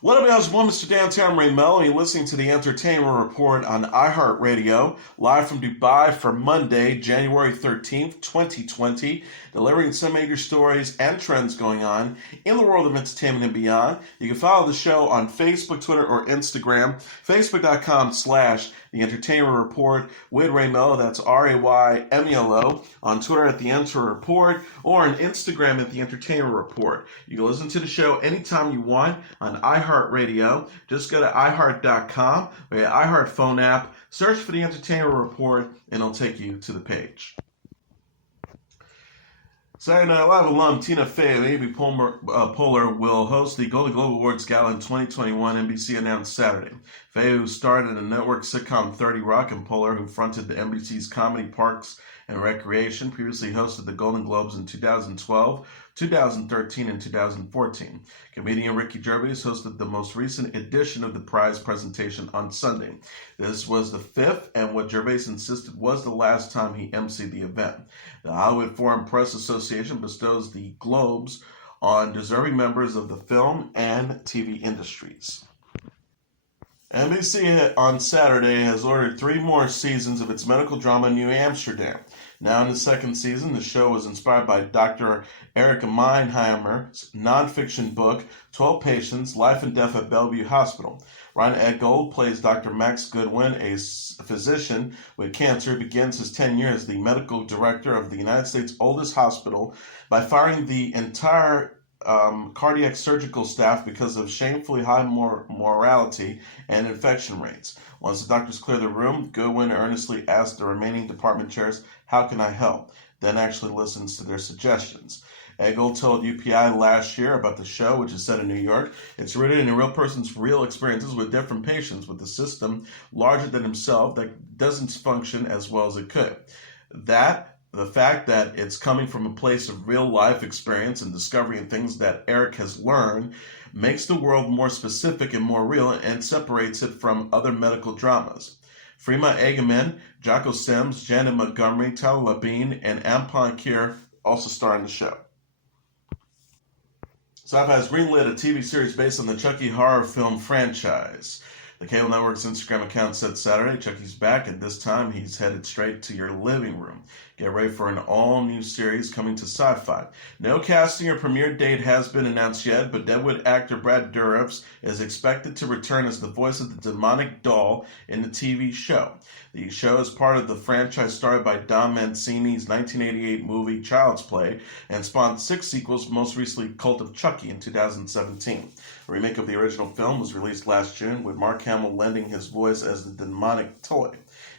What up, guys? One Mr. Downtown Melo. You're listening to the Entertainment Report on iHeartRadio, live from Dubai for Monday, January 13th, 2020, delivering some major stories and trends going on in the world of entertainment and beyond. You can follow the show on Facebook, Twitter, or Instagram. Facebook.com/The Entertainment Report with Melo. That's RAYMELO. On Twitter at The Enter Report, or on Instagram at The Entertainment Report. You can listen to the show anytime you want on iHeartRadio. Just go to iHeart.com or your iHeart phone app, search for The Entertainment Report, and it'll take you to the page. Saturday Night Live alum Tina Fey and Amy Poehler will host the Golden Globe Awards Gala in 2021, NBC announced Saturday. Fey, who starred in the network sitcom 30 Rock, and Poehler, who fronted the NBC's comedy Parks and Recreation, previously hosted the Golden Globes in 2012, 2013, and 2014. Comedian Ricky Gervais hosted the most recent edition of the prize presentation on Sunday. This was the fifth, and what Gervais insisted was the last time he emceed the event. The Hollywood Foreign Press Association bestows the Globes on deserving members of the film and TV industries. NBC on Saturday has ordered 3 more seasons of its medical drama New Amsterdam. Now in the second season, the show was inspired by Dr. Erica Meinheimer's nonfiction book, 12 Patients, Life and Death at Bellevue Hospital. Ron Edgold plays Dr. Max Goodwin, a physician with cancer who begins his tenure as the medical director of the United States' oldest hospital by firing the entire cardiac surgical staff because of shamefully high mortality and infection rates. Once the doctors clear the room, Goodwin earnestly asks the remaining department chairs, "How can I help?" then actually listens to their suggestions. Eggold told UPI last year about the show, which is set in New York. It's rooted in a real person's real experiences with different patients with a system larger than himself that doesn't function as well as it could. The fact that it's coming from a place of real life experience and discovery and things that Eric has learned makes the world more specific and more real and separates it from other medical dramas. Freema Agyeman, Jocko Sims, Janet Montgomery, Tyler Labine, and Ampon Keir also star in the show. Syfy has greenlit a TV series based on the Chucky horror film franchise. The cable network's Instagram account said Saturday, Chucky's back, and this time he's headed straight to your living room. Get ready for an all-new series coming to Syfy. No casting or premiere date has been announced yet, but Deadwood actor Brad Dourif is expected to return as the voice of the demonic doll in the TV show. The show is part of the franchise started by Don Mancini's 1988 movie Child's Play and spawned 6 sequels, most recently Cult of Chucky in 2017. A remake of the original film was released last June, with Mark Hamill lending his voice as the demonic toy.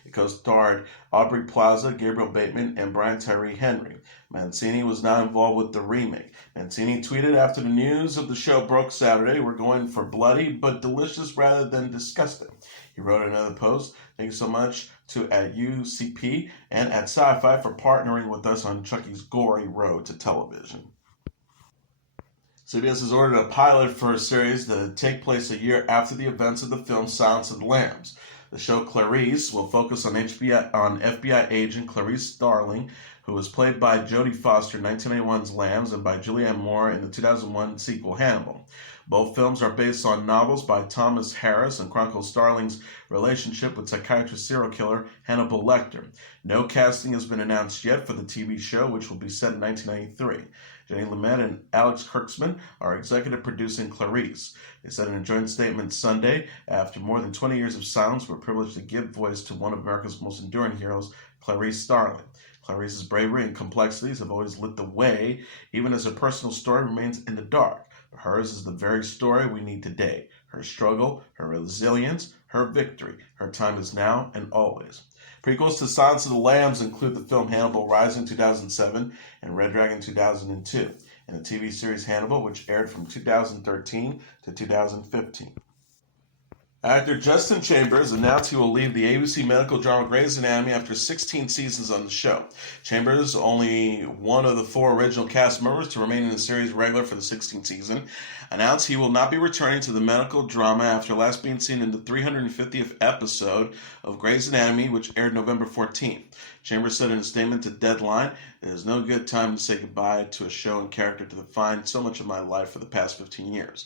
It co-starred Aubrey Plaza, Gabriel Bateman, and Brian Tyree Henry. Mancini was not involved with the remake. Mancini tweeted after the news of the show broke Saturday, "We're going for bloody but delicious rather than disgusting." He wrote another post, "Thank you so much to at UCP and at Syfy for partnering with us on Chucky's gory road to television." CBS has ordered a pilot for a series that will take place a year after the events of the film Silence of the Lambs. The show Clarice will focus on FBI agent Clarice Starling, who was played by Jodie Foster in 1981's Lambs and by Julianne Moore in the 2001 sequel Hannibal. Both films are based on novels by Thomas Harris and chronicle Starling's relationship with psychiatrist serial killer Hannibal Lecter. No casting has been announced yet for the TV show, which will be set in 1993. Jenny Lumet and Alex Kurtzman are executive producing Clarice. They said in a joint statement Sunday, "After more than 20 years of silence, we're privileged to give voice to one of America's most enduring heroes, Clarice Starling. Clarice's bravery and complexities have always lit the way, even as her personal story remains in the dark. But hers is the very story we need today. Her struggle, her resilience, her victory. Her time is now and always." Prequels to Silence of the Lambs include the film Hannibal Rising 2007 and Red Dragon 2002, and the TV series Hannibal, which aired from 2013 to 2015. Actor Justin Chambers announced he will leave the ABC medical drama Grey's Anatomy after 16 seasons on the show. Chambers, only one of the 4 original cast members to remain in the series regular for the 16th season, announced he will not be returning to the medical drama after last being seen in the 350th episode of Grey's Anatomy, which aired November 14th. Chambers said in a statement to Deadline, "It is no good time to say goodbye to a show and character to define so much of my life for the past 15 years.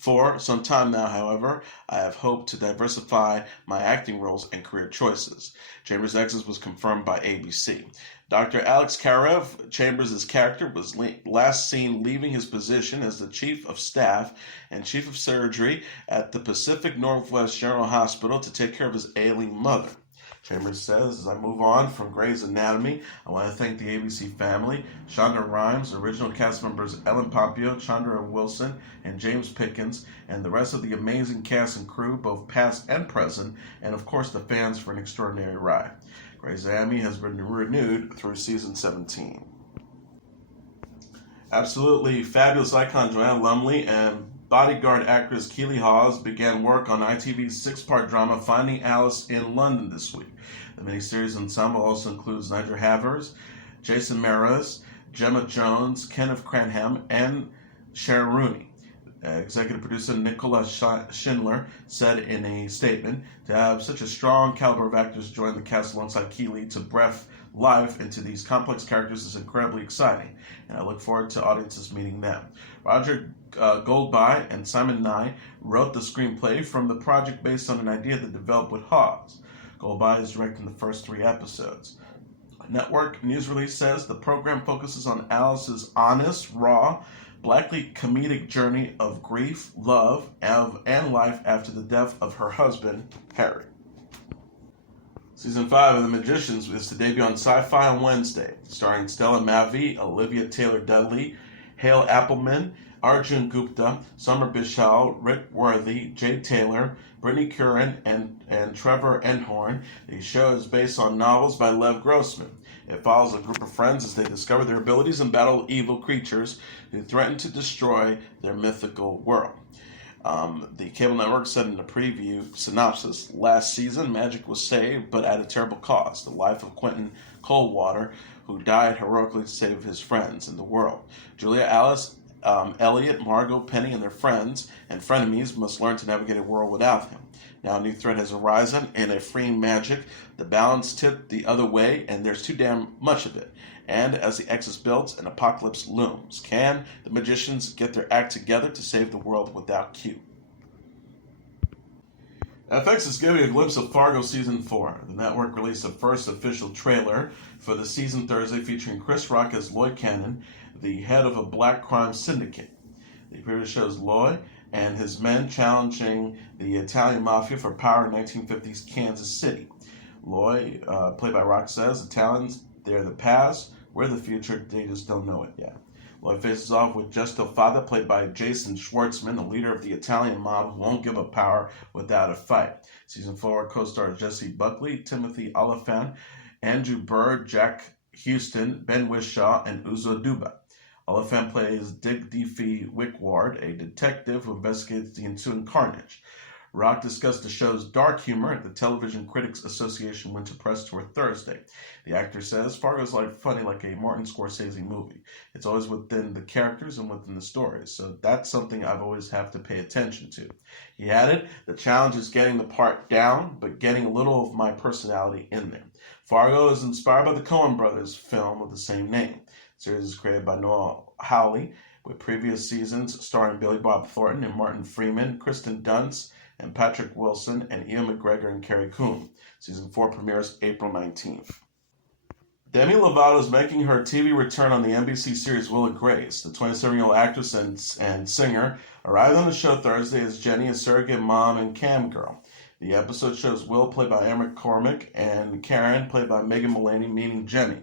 For some time now, however, I have hoped to diversify my acting roles and career choices. Chambers' exit was confirmed by ABC. Dr. Alex Karev, Chambers' character, was last seen leaving his position as the Chief of Staff and Chief of Surgery at the Pacific Northwest General Hospital to take care of his ailing mother. Chambers says, as I move on from Grey's Anatomy, I want to thank the ABC family, Shonda Rhimes, original cast members Ellen Pompeo, Chandra Wilson, and James Pickens, and the rest of the amazing cast and crew, both past and present, and of course the fans for an extraordinary ride. Grey's Anatomy has been renewed through season 17. Absolutely fabulous icon Joanna Lumley and bodyguard actress Keeley Hawes began work on ITV's six-part drama Finding Alice in London this week. The miniseries ensemble also includes Nigel Havers, Jason Mraz, Gemma Jones, Kenneth Cranham, and Sharon Rooney. Executive producer Nicola Schindler said in a statement, to have such a strong caliber of actors join the cast alongside Keeley to breath life into these complex characters is incredibly exciting, and I look forward to audiences meeting them. Roger Goldby and Simon Nye wrote the screenplay from the project based on an idea that developed with Hawes. Goldby is directing the first 3 episodes. A network news release says the program focuses on Alice's honest, raw, blackly comedic journey of grief, love, and life after the death of her husband, Harry. Season 5 of The Magicians is to debut on Syfy on Wednesday, starring Stella Mavi, Olivia Taylor-Dudley, Hale Appleman, Arjun Gupta, Summer Bishal, Rick Worthy, Jay Taylor, Brittany Curran, and Trevor Enhorn. The show is based on novels by Lev Grossman. It follows a group of friends as they discover their abilities and battle evil creatures who threaten to destroy their mythical world. The cable network said in the preview synopsis, last season magic was saved, but at a terrible cost. The life of Quentin Coldwater, who died heroically to save his friends and the world. Julia, Alice, Elliot, Margot, Penny, and their friends and frenemies must learn to navigate a world without him. Now a new threat has arisen, and a freeing magic, the balance tipped the other way, and there's too damn much of it. And as the Exodus builds, an apocalypse looms. Can the magicians get their act together to save the world without Q? FX is giving a glimpse of Fargo Season 4. The network released the first official trailer for the season Thursday, featuring Chris Rock as Lloyd Cannon, the head of a black crime syndicate. The preview shows Lloyd and his men challenging the Italian mafia for power in 1950s Kansas City. Lloyd, played by Rock, says, Italians, they're the past, we're the future, they just don't know it yet. Lloyd faces off with Justo Fada, played by Jason Schwartzman, the leader of the Italian mob who won't give up power without a fight. Season 4 co-stars Jesse Buckley, Timothy Oliphant, Andrew Bird, Jack Houston, Ben Whishaw, and Uzo Duba. Oliphant plays Dick Diffie Wickward, a detective who investigates the ensuing carnage. Rock discussed the show's dark humor at the Television Critics Association Winter Press Tour Thursday. The actor says, Fargo's funny like a Martin Scorsese movie. It's always within the characters and within the stories, so that's something I've always have to pay attention to. He added, the challenge is getting the part down, but getting a little of my personality in there. Fargo is inspired by the Coen brothers film of the same name. The series is created by Noah Hawley, with previous seasons starring Billy Bob Thornton and Martin Freeman, Kristen Dunst, and Patrick Wilson, and Ian McGregor and Carrie Coon. Season 4 premieres April 19th. Demi Lovato is making her TV return on the NBC series Will and Grace. The 27-year-old actress and singer arrived on the show Thursday as Jenny, a surrogate mom and cam girl. The episode shows Will, played by Aaron McCormick, and Karen, played by Megan Mullany, meeting Jenny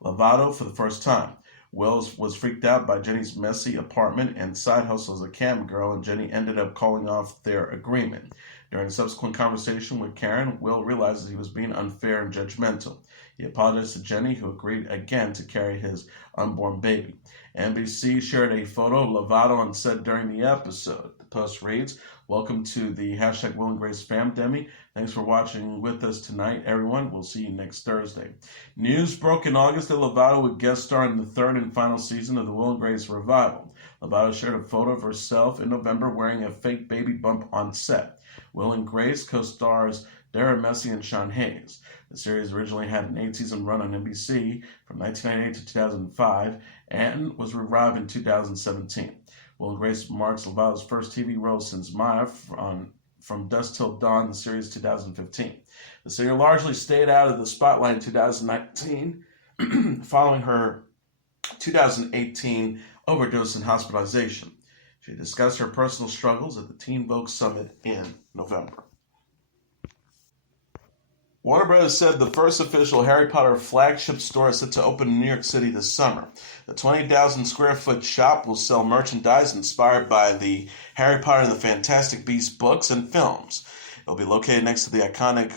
Lovato for the first time. Will was freaked out by Jenny's messy apartment and side hustle as a cam girl, and Jenny ended up calling off their agreement. During a subsequent conversation with Karen, Will realizes he was being unfair and judgmental. He apologized to Jenny, who agreed again to carry his unborn baby. NBC shared a photo of Lovato and said during the episode, the post reads, welcome to the hashtag Will and Grace fam, Demi. Thanks for watching with us tonight, everyone. We'll see you next Thursday. News broke in August that Lovato would guest star in the third and final season of the Will and Grace revival. Lovato shared a photo of herself in November wearing a fake baby bump on set. Will and Grace co-stars Darren Messi and Sean Hayes. The series originally had an 8-season run on NBC from 1998 to 2005 and was revived in 2017. Will Grace marks Lovato's first TV role since Maya from Dusk Till Dawn, the series 2015. The singer largely stayed out of the spotlight in 2019, following her 2018 overdose and hospitalization. She discussed her personal struggles at the Teen Vogue Summit in November. Warner Bros. Said the first official Harry Potter flagship store is set to open in New York City this summer. The 20,000 square foot shop will sell merchandise inspired by the Harry Potter and the Fantastic Beasts books and films. It will be located next to the iconic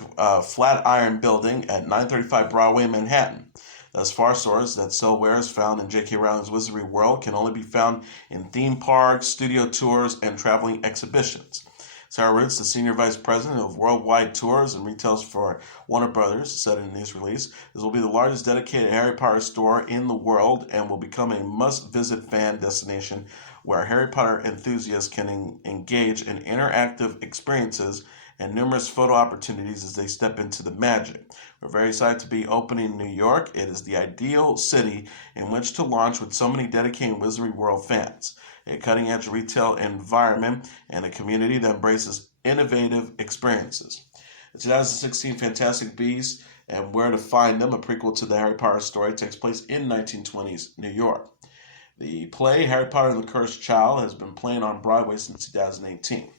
Flatiron Building at 935 Broadway in Manhattan. Thus far, stores that sell wares found in J.K. Rowling's Wizardry World can only be found in theme parks, studio tours, and traveling exhibitions. Sarah Roots, the Senior Vice President of Worldwide Tours and Retails for Warner Brothers, said in a news release, "This will be the largest dedicated Harry Potter store in the world and will become a must-visit fan destination where Harry Potter enthusiasts can engage in interactive experiences and numerous photo opportunities as they step into the magic. We're very excited to be opening in New York. It is the ideal city in which to launch with so many dedicated Wizardry World fans. A cutting-edge retail environment, and a community that embraces innovative experiences." The 2016 Fantastic Beasts and Where to Find Them, a prequel to the Harry Potter story, takes place in 1920s New York. The play Harry Potter and the Cursed Child has been playing on Broadway since 2018.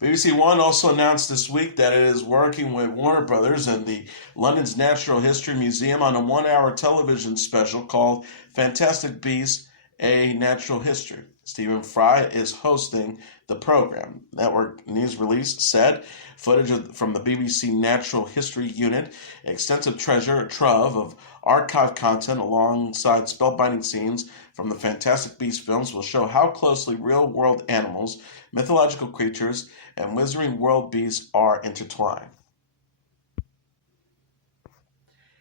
BBC One also announced this week that it is working with Warner Brothers and the London's Natural History Museum on a one-hour television special called Fantastic Beasts: A Natural History. Stephen Fry is hosting the program. Network news release said footage from the BBC Natural History Unit, extensive treasure trove of archive content alongside spellbinding scenes from the Fantastic Beasts films will show how closely real-world animals, mythological creatures, and Wizarding World beasts are intertwined.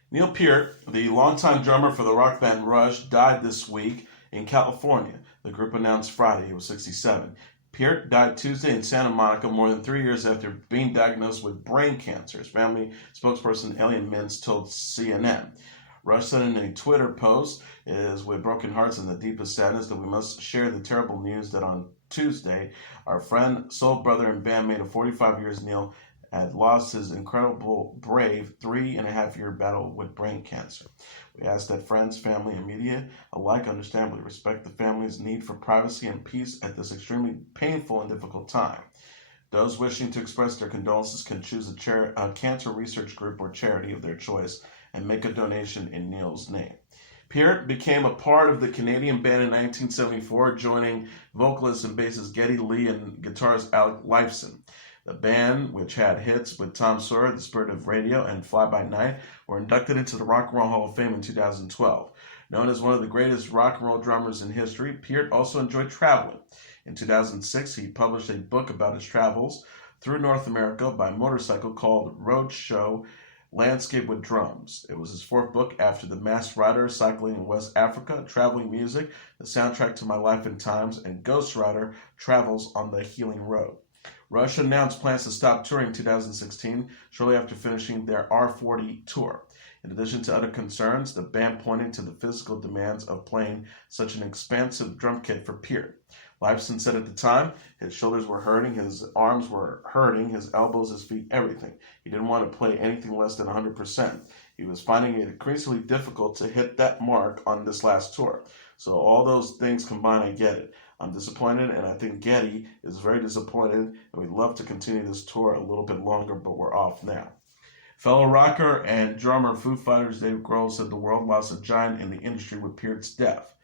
Neil Peart, the longtime drummer for the rock band Rush, died this week in California. The group announced Friday he was 67. Pierre died Tuesday in Santa Monica more than 3 years after being diagnosed with brain cancer. His family spokesperson Alien Mintz told CNN. Rush said in a Twitter post, "It is with broken hearts and the deepest sadness that we must share the terrible news that on Tuesday, our friend, soul brother, and bandmate of 45 years, Neil, had lost his incredible, brave 3.5-year battle with brain cancer. We ask that friends, family, and media alike understandably respect the family's need for privacy and peace at this extremely painful and difficult time. Those wishing to express their condolences can choose a cancer research group or charity of their choice and make a donation in Neil's name." Pierre became a part of the Canadian band in 1974, joining vocalist and bassist Geddy Lee and guitarist Alec Lifeson. The band, which had hits with Tom Sawyer, The Spirit of Radio, and Fly By Night, were inducted into the Rock and Roll Hall of Fame in 2012. Known as one of the greatest rock and roll drummers in history, Peart also enjoyed traveling. In 2006, he published a book about his travels through North America by motorcycle called Road Show Landscape with Drums. It was his fourth book after The Masked Rider, Cycling in West Africa, Traveling Music, The Soundtrack to My Life and Times, and Ghost Rider, Travels on the Healing Road. Rush announced plans to stop touring in 2016, shortly after finishing their R40 tour. In addition to other concerns, the band pointed to the physical demands of playing such an expansive drum kit for Pierre. Lifeson said at the time, his shoulders were hurting, his arms were hurting, his elbows, his feet, everything. He didn't want to play anything less than 100%. He was finding it increasingly difficult to hit that mark on this last tour. So all those things combined, I get it. I'm disappointed, and I think Geddy is very disappointed, and we'd love to continue this tour a little bit longer, but we're off now. Fellow rocker and drummer Foo Fighters Dave Grohl said the world lost a giant in the industry with Peart's death.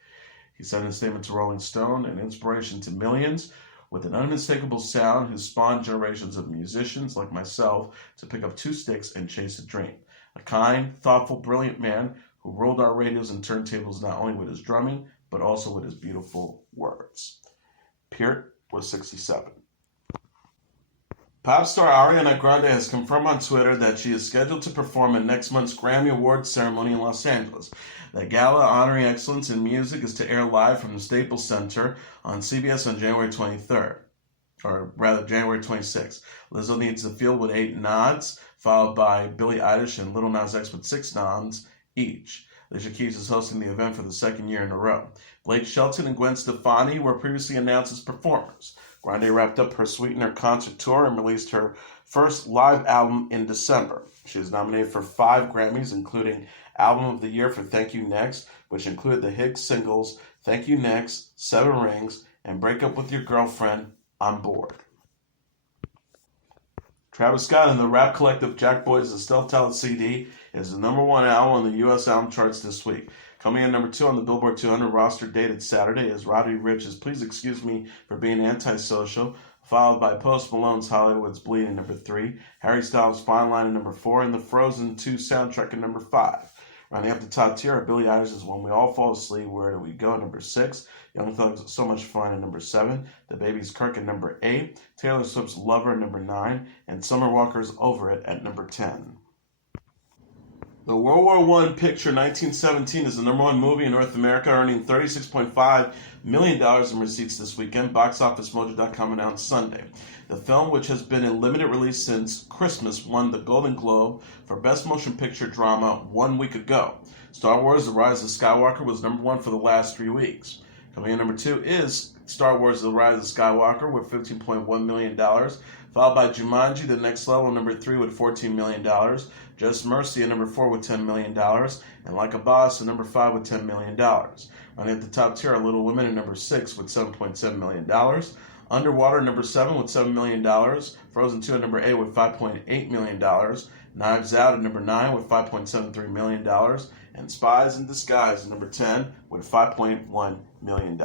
He said in a statement to Rolling Stone, "An inspiration to millions, with an unmistakable sound who spawned generations of musicians like myself to pick up two sticks and chase a dream. A kind, thoughtful, brilliant man who ruled our radios and turntables not only with his drumming, but also with his beautiful words." Peart was 67. Pop star Ariana Grande has confirmed on Twitter that she is scheduled to perform at next month's Grammy Awards ceremony in Los Angeles. The gala honoring excellence in music is to air live from the Staples Center on CBS on January 23rd, or rather January 26th. Lizzo Needs the Field with 8 nods, followed by Billie Eilish and Lil Nas X with 6 nods each. Alicia Keys is hosting the event for the second year in a row. Blake Shelton and Gwen Stefani were previously announced as performers. Grande wrapped up her Sweetener concert tour and released her first live album in December. She was nominated for 5 Grammys, including Album of the Year for Thank You Next, which included the hit singles Thank You Next, 7 Rings, and Break Up With Your Girlfriend, On Board. Travis Scott and the rap collective JackBoys' Still Tell It CD is the #1 album on the U.S. album charts this week. Coming in #2 on the Billboard 200 roster dated Saturday is Roddy Ricch's Please Excuse Me for Being Antisocial, followed by Post Malone's Hollywood's Bleeding #3, Harry Styles' Fine Line at #4, and the Frozen 2 soundtrack at #5. Rounding up the top tier are Billie Eilish's When We All Fall Asleep, Where Do We Go at #6, Young Thug's So Much Fun at #7, The Baby's Kirk at #8, Taylor Swift's Lover at #9, and Summer Walker's Over It at #10. The World War I picture 1917 is the #1 movie in North America, earning $36.5 million in receipts this weekend, BoxOfficeMojo.com announced Sunday. The film, which has been in limited release since Christmas, won the Golden Globe for Best Motion Picture Drama 1 week ago. Star Wars The Rise of Skywalker was #1 for the last 3 weeks. Coming in #2 is Star Wars The Rise of Skywalker with $15.1 million, followed by Jumanji The Next Level #3 with $14 million, Just Mercy at #4 with $10 million, and Like a Boss at #5 with $10 million. Running at the top tier are Little Women at #6 with $7.7 million, Underwater at #7 with $7 million, Frozen 2 at #8 with $5.8 million, Knives Out at #9 with $5.73 million, and Spies in Disguise at #10 with $5.1 million.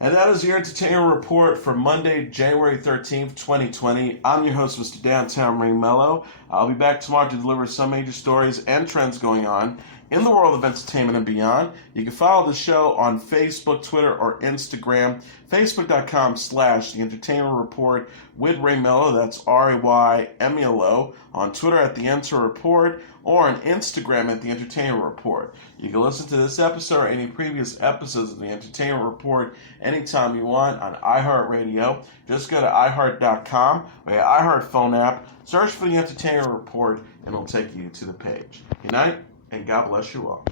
And that is your entertainment report for Monday, January 13th, 2020. I'm your host, Mr. Downtown Ray Melo. I'll be back tomorrow to deliver some major stories and trends going on in the world of entertainment and beyond. You can follow the show on Facebook, Twitter, or Instagram. Facebook.com/The Entertainment Report with Ray Melo. That's RAYMELO. On Twitter at The Enter Report, or on Instagram at The Entertainment Report. You can listen to this episode or any previous episodes of The Entertainment Report anytime you want on iHeartRadio. Just go to iHeart.com or your iHeart phone app, search for The Entertainment Report, and it'll take you to the page. Good night, and God bless you all.